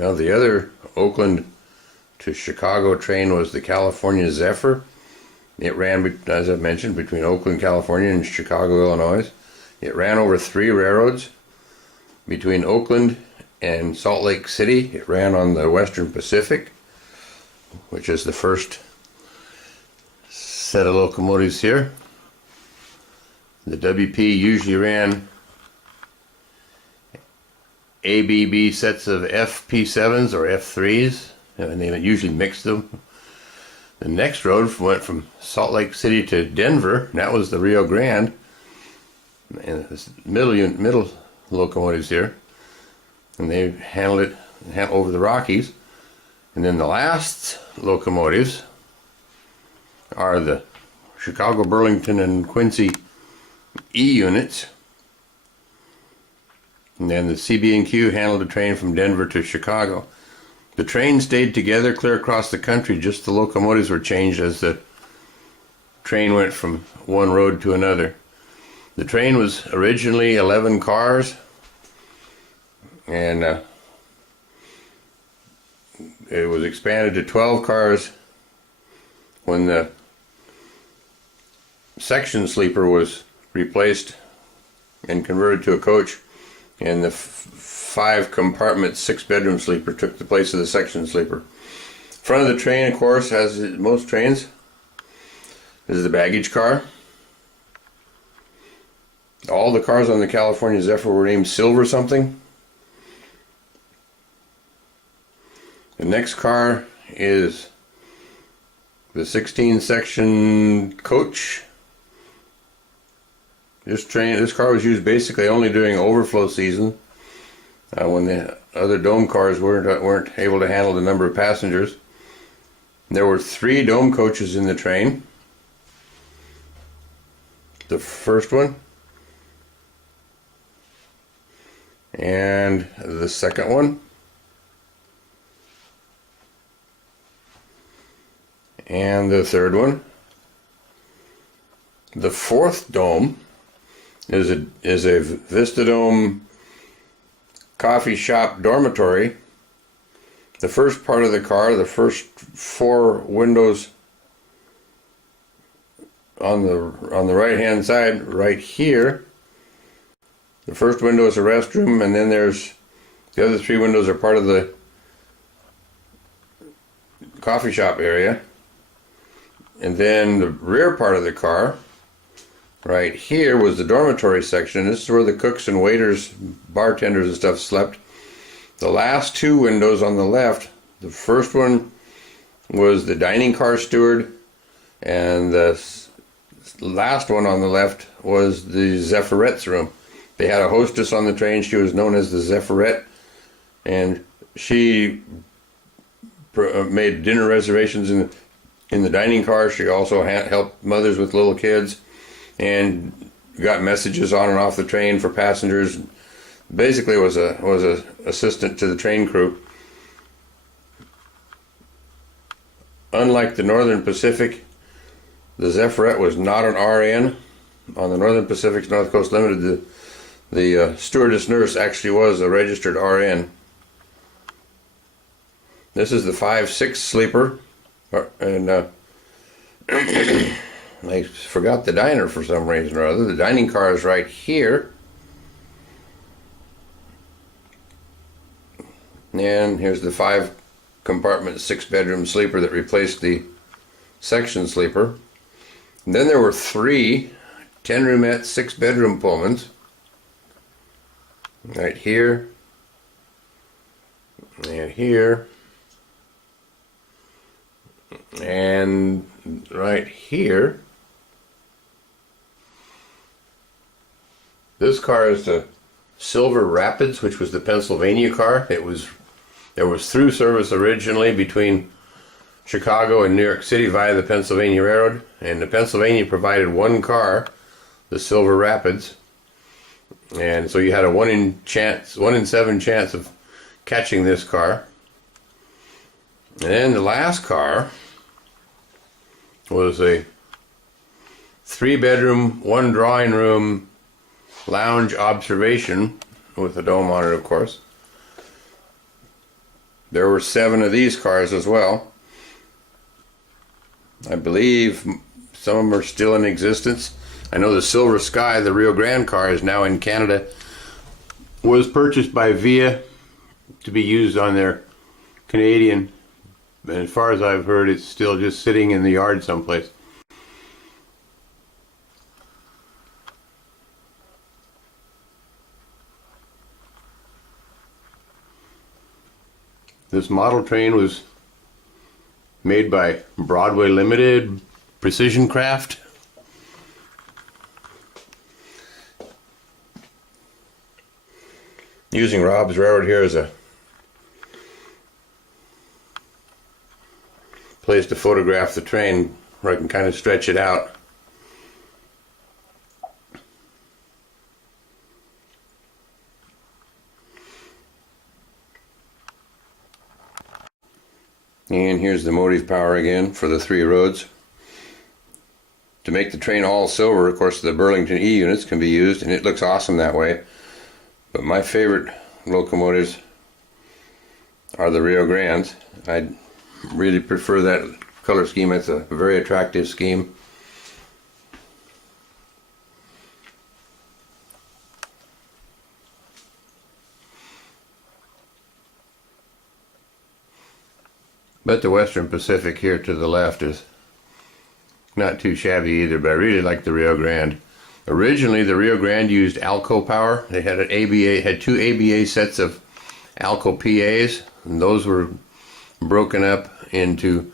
Now the other Oakland to Chicago train was the California Zephyr. It ran, as I mentioned, between Oakland, California and Chicago, Illinois. It ran over 3 railroads between Oakland and Salt Lake City. It ran on the Western Pacific, which is the first set of locomotives here. The WP usually ran ABB sets of FP7s or F3s, and they usually mixed them. The next road went from Salt Lake City to Denver, and that was the Rio Grande. And this middle locomotives here, and they handled it over the Rockies. And then the last locomotives are the Chicago, Burlington, and Quincy E units. And then the CB&Q handled the train from Denver to Chicago. The train stayed together clear across the country, just the locomotives were changed as the train went from one road to another. The train was originally 11 cars, and it was expanded to 12 cars when the section sleeper was replaced and converted to a coach, and the 5 compartment 6-bedroom sleeper took the place of the section sleeper. Front of the train, of course, as most trains, is the baggage car. All the cars on the California Zephyr were named Silver something. The next car is the 16-section coach. This car was used basically only during overflow season, when the other dome cars weren't able to handle the number of passengers. There were 3 dome coaches in the train. The first one, and the second one, and the third one. The 4th dome is a Vistadome coffee shop dormitory. The first part of the car, the first 4 windows on the right hand side, right here, the first window is a restroom, and then there's the other 3 windows are part of the coffee shop area. And then the rear part of the car, right here, was the dormitory section. This is where the cooks and waiters, bartenders and stuff slept. The last 2 windows on the left, the first one was the dining car steward, and the last one on the left was the Zephyrette's room. They had a hostess on the train. She was known as the Zephyrette, and she made dinner reservations in the dining car. She also helped mothers with little kids and got messages on and off the train for passengers. Basically was a assistant to the train crew. Unlike the Northern Pacific, the Zephyrette was not an RN. On the Northern Pacific's North Coast Limited, the stewardess nurse actually was a registered RN. This is the 5-6 sleeper, and I forgot the diner for some reason or other. The dining car is right here. And here's the 5-compartment 6-bedroom sleeper that replaced the section sleeper. And then there were 3 10-roomette 6-bedroom Pullmans. Right here. And here. And right here. This car is the Silver Rapids, which was the Pennsylvania car. There was through service originally between Chicago and New York City via the Pennsylvania Railroad, and the Pennsylvania provided 1 car, the Silver Rapids, and so you had a 1 in 7 chance of catching this car. And then the last car was a 3-bedroom, 1 drawing room lounge observation with a dome on it, of course. There were 7 of these cars as well. I believe some of them are still in existence. I know the Silver Sky, the Rio Grande car, is now in Canada. Was purchased by Via to be used on their Canadian. And as far as I've heard, it's still just sitting in the yard someplace. This model train was made by Broadway Limited Precision Craft. Using Rob's Railroad here as a place to photograph the train where I can kind of stretch it out. And here's the motive power again for the 3 roads. To make the train all silver, of course, the Burlington E units can be used, and it looks awesome that way. But my favorite locomotives are the Rio Grandes. I really prefer that color scheme. It's a very attractive scheme. But the Western Pacific here to the left is not too shabby either, but I really like the Rio Grande. Originally, the Rio Grande used Alco power. They had an ABA, had 2 ABA sets of Alco PAs, and those were broken up into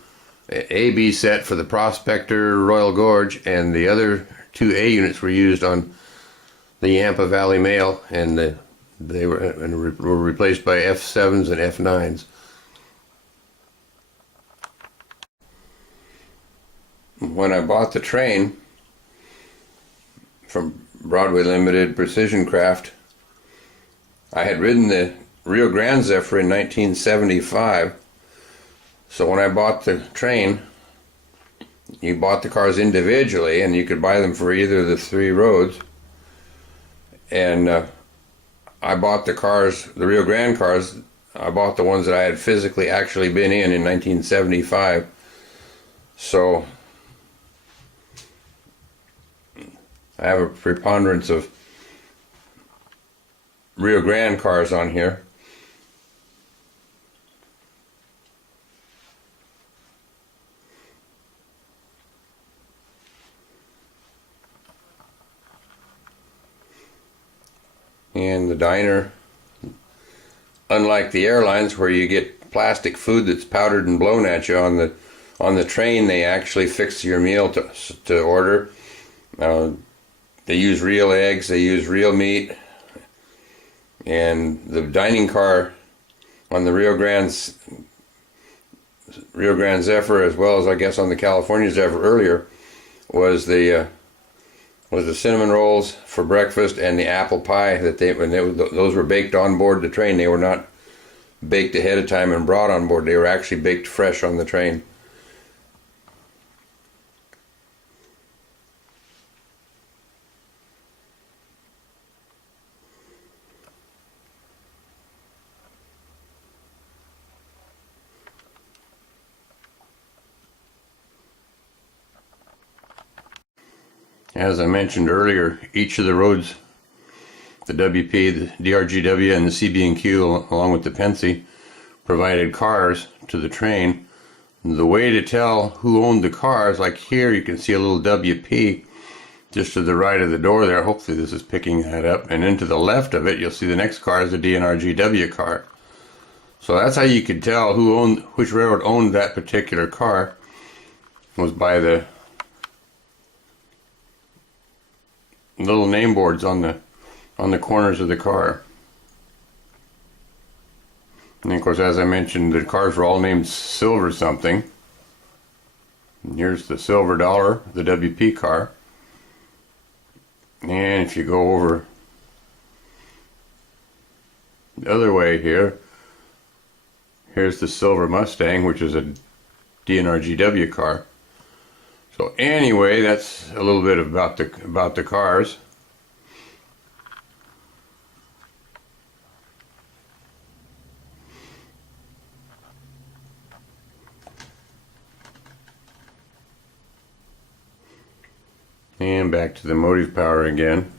an AB set for the Prospector Royal Gorge, and the other 2 A units were used on the Yampa Valley Mail, and they were replaced by F7s and F9s. When I bought the train from Broadway Limited Precision Craft, I had ridden the Rio Grande Zephyr in 1975. So when I bought the train, you bought the cars individually, and you could buy them for either of the 3 roads. And I bought the cars, the Rio Grande cars, I bought the ones that I had physically actually been in 1975. So I have a preponderance of Rio Grande cars on here. And the diner, unlike the airlines where you get plastic food that's powdered and blown at you, on the train they actually fix your meal to order. They use real eggs, they use real meat, and the dining car on the Rio Grande Zephyr, as well as I guess on the California Zephyr earlier, was the cinnamon rolls for breakfast and the apple pie that those were baked on board the train. They were not baked ahead of time and brought on board. They were actually baked fresh on the train. As I mentioned earlier, each of the roads, the WP, the DRGW, and the CB&Q, along with the Pennsy, provided cars to the train. The way to tell who owned the cars, like here you can see a little WP just to the right of the door there. Hopefully this is picking that up. And then to the left of it, you'll see the next car is a DNRGW car. So that's how you could tell which railroad owned that particular car, was by the little name boards on the corners of the car. And of course, as I mentioned, the cars were all named Silver something. And here's the Silver Dollar, the WP car. And if you go over the other way here, here's the Silver Mustang, which is a DNRGW car. So anyway, that's a little bit about the cars. And back to the motive power again.